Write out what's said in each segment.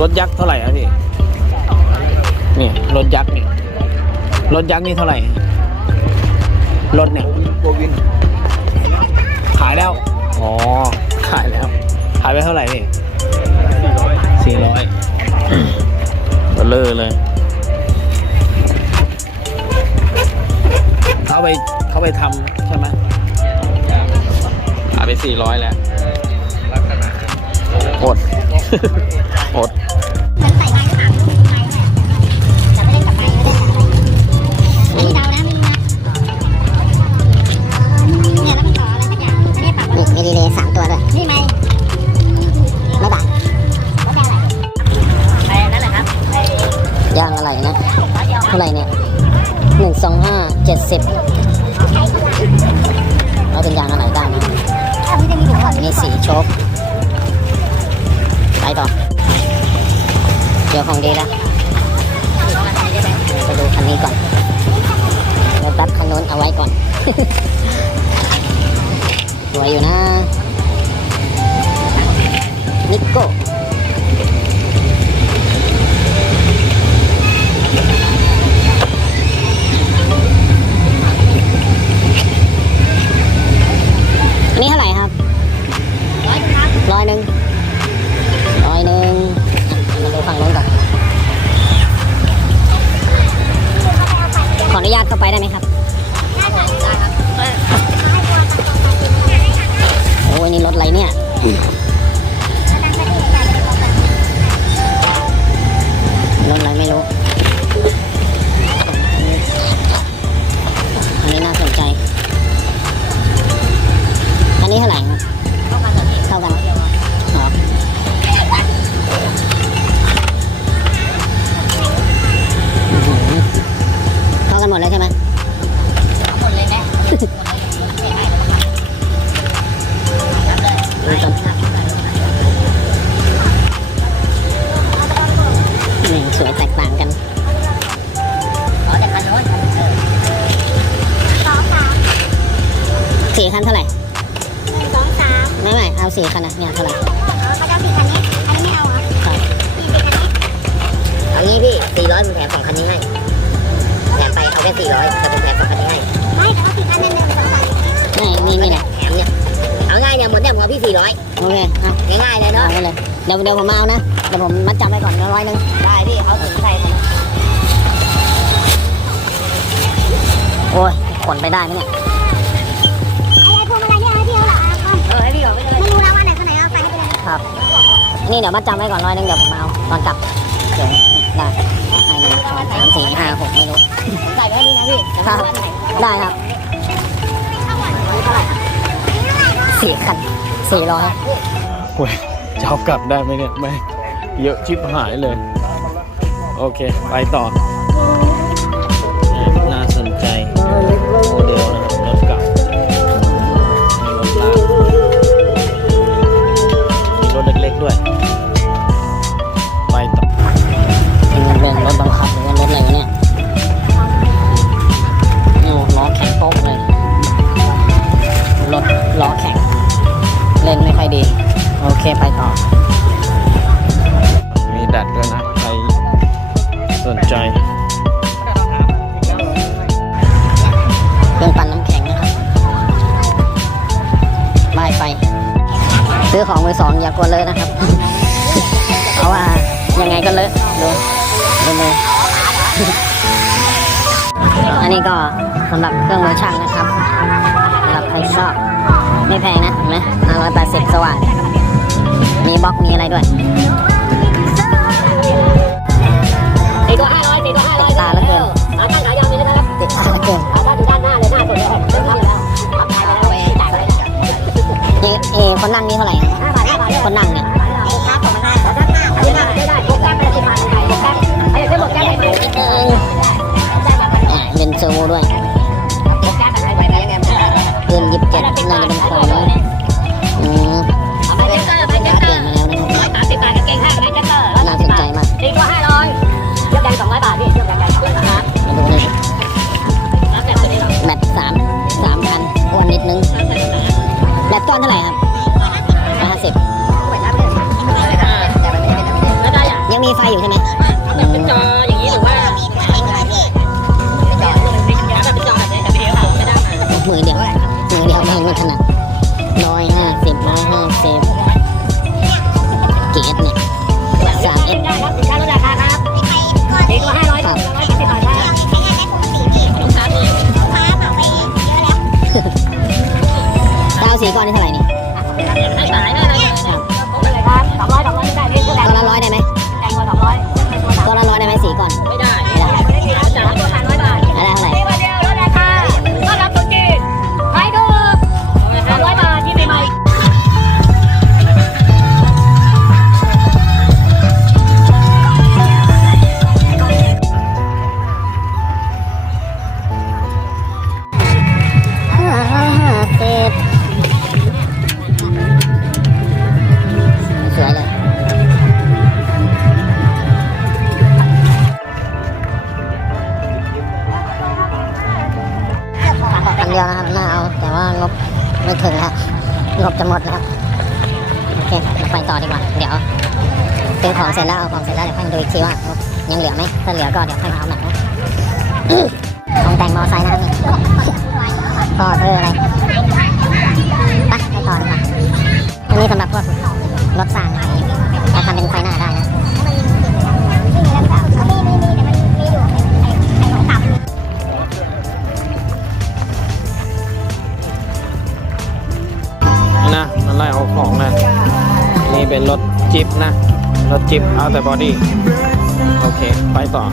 รถยักษ์เท่าไหร่อะพี่นี่รถยักษ์นี่รถยักษ์นี่เท่าไหร่รถเนี่ยโกวินขายแล้วอ๋อขายแล้วขายไปเท่าไหร่พี่สี่ร้อยเบลเลอร์เลยเขาไปเขาไปทำใช่ไหมขายไปสี่ร้อยแล้วลักษณะอดอด เข้าไปได้ไหมครับโอ้ยนี่รถอะไรเนี่ยรถอะไรไม่รู้อันนี้น่าสนใจ อันนี้เท่าไหร่ครับ คันเท่าไหร่สองสามไม่ไม่เอาสี่คันนะเนี่ยเท่าไหร่อ๋อเขาจะเอาสี่คันนี้ อันนี้ไม่เอาเหรอครับสี่สี่คันนี้เอางี้พี่สี่ร้อยผมแถมสองคันนี้ให้แถมไปเอาแค่สี่ร้อยแต่ผมแถมสองคันนี้ให้ไม่แต่ว่าสี่คันนั่นหนึ่งสองสามไม่นี่นี่นะแถมเนี่ยเอาง่ายเนี่ยหมดเนี่ยผมเอาพี่สี่ร้อยโอเคอะง่ายๆเลยเนาะเอาไปเลยเดี๋ยวเดี๋ยวผมมาเอานะเดี๋ยวผมมัดจำไว้ก่อนร้อยหนึ่งได้พี่เขาถึงใส่ผมโอ้ยขนไปได้ไหมเนี่ย นี่เดี๋ยวมัดจำไว้ก่อนร้อยหนึงเดี๋ยวผมมาเอาตอนกลับเดี๋ยวได้ได้หนึ่งสองสามสี่ห้าหกไม่รู้ ผมใส่ไว้ให้นี่นะพี่ครับได้ครับสี่คันสี่ร้อยเว้ยจะเอากลับได้ไหมเนี่ยไม่เยอะชิบหายเลย โอเค ไปต่อ ซื้อของมือสองอย่ากลัวเลยนะครับ เพราะว่ายังไงก็เลอะดูดูมืออันนี้ก็สำหรับเครื่องมือช่างนะครับสำหรับใครชอบ ไม่แพงนะเห็นไหมห้าร้อยแปดสว่างมีบล็อกมีอะไรด้วยาเป็ ดาวสีก้ ซื้อของเสร็จแล้วเอาของเสร็จแล้วเดี๋ยวค่อยมาดูอีกทีว่ายังเหลือไหมถ้าเหลือก็เดี๋ยวค่อยมาเอาใหม่นะของแต่งมอไซค์นะครับนี่อเธออะไรไปไปต่อดีกว่าอันนี้สำหรับพวกรถสร้างอะไรอย่างเงี้ยแต่ทำเป็นไฟหน้าได้นะนะมันไล่เอาของนะนี่เป็นรถจิ๊บนะ รถจิ๊บเอาแต่บอดี้โอเค ไปต่อ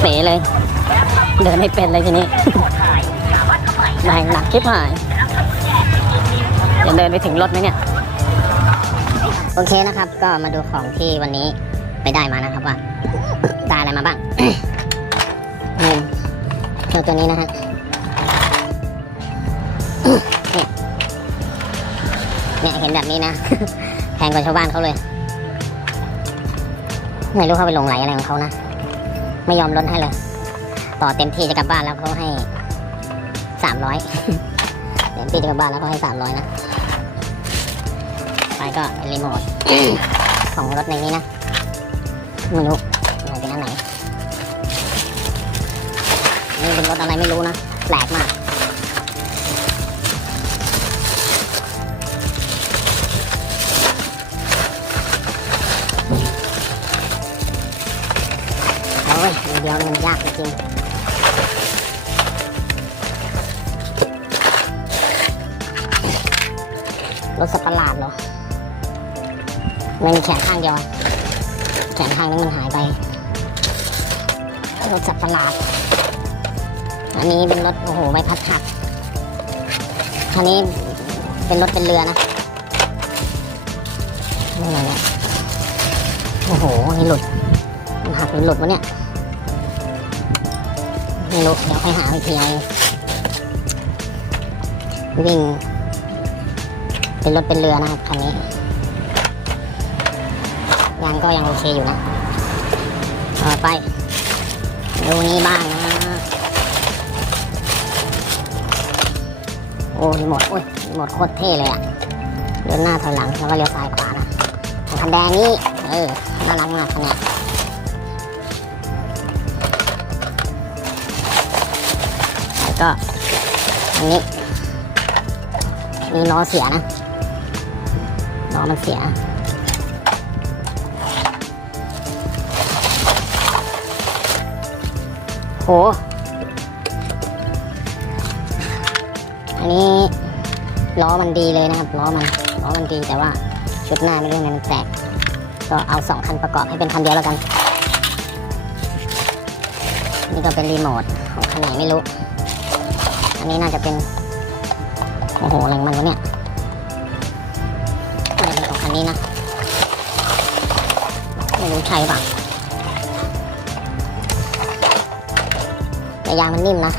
เป๋เลย เดินไม่เป็นเลยทีนี้แรงหนักชิบหายจะเดินไปถึงรถไหมเนี่ย โอเคนะครับ ก็มาดูของที่วันนี้ไปได้มานะครับว่า ได้อะไรมาบ้างหนึ่งเจ้าตัวนี้นะฮะเนี่ยเห็นแบบนี้นะ แพงกว่าชาวบ้านเขาเลย ไม่รู้เขาไปหลงไหลอะไรของเขานะ ไม่ยอมลดให้เลย ต่อเต็มที่จะกลับบ้านแล้วเขาให้สามร้อยเต็มที่จะกลับบ้านแล้วเขาให้สามร้อยนะ ไปก็รีโมทของรถในนี้นะไม่รู้ไหนเป็นอันไหน นี่เป็นรถอะไรไม่รู้นะ แปลกมาก จริงรถสับประหลาดเหรอม่มีแขนข้างเดียวอะแขนข้างนึงมันหายไปรถสับประหลาด อันนี้เป็นรถโอ้โหใบพัดหักอันนี้เป็นรถเป็นเรือนะนี่อะไรเนี่ยโอ้โหนี่หลุดมันหักหรือหลุดวะเนี่ย ไม่รู้เดี๋ยวค่อยหาวิธีเอาวิ่งเป็นรถเป็นเรือนะครับคันนี้ยางก็ยังโอเคอยู่นะต่อไปดูนี้บ้างนะโอ้รีโมทโอ้ยรีโมทโคตรเท่เลยอะเดินหน้าถอยหลังแล้วก็เลี้ยวซ้ายขวานะคันแดงนี่เออน่ารักมากคันนี้ ก็อันนี้มีล้อเสียนะล้อมันเสียโหอันนี้ล้อมันดีเลยนะครับล้อมันล้อมันดีแต่ว่าชุดหน้าไม่รู้ไงมันแตกก็เอาสองคันประกอบให้เป็นคันเดียวแล้วกัน นี่ก็เป็นรีโมทของคันไหนไม่รู้ นี้น่าจะเป็น โอ้โหอะไรงมันวะเนี่ยน่าจะเป็นของคันนี้นะ ไม่รู้ใช่เปล่าแต่ยางมันนิ่มนะ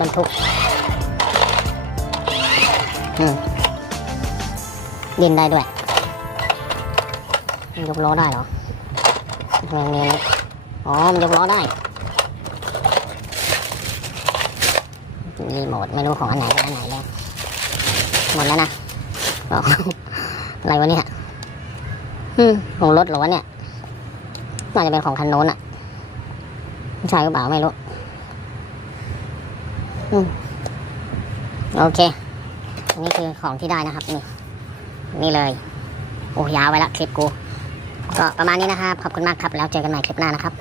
มันทุกอืมดินได้ด้วย ยกล้อได้เหรอทำไมมีอันนี้อ๋อ มันยกล้อได้ รีโมทไม่รู้ของอันไหนเป็นอันไหนแล้วหมดแล้วนะบอกอะไรวะเนี่ยอืมของรถหรอวะเนี่ยน่าจะเป็นของคันโน้นอะใช่หรือเปล่าไม่รู้อืมโอเคอันนี้คือของที่ได้นะครับ นี่ นี่เลย โอ้ยาวไปละคลิปกู ก็ประมาณนี้นะครับ ขอบคุณมากครับ แล้วเจอกันใหม่คลิปหน้านะครับ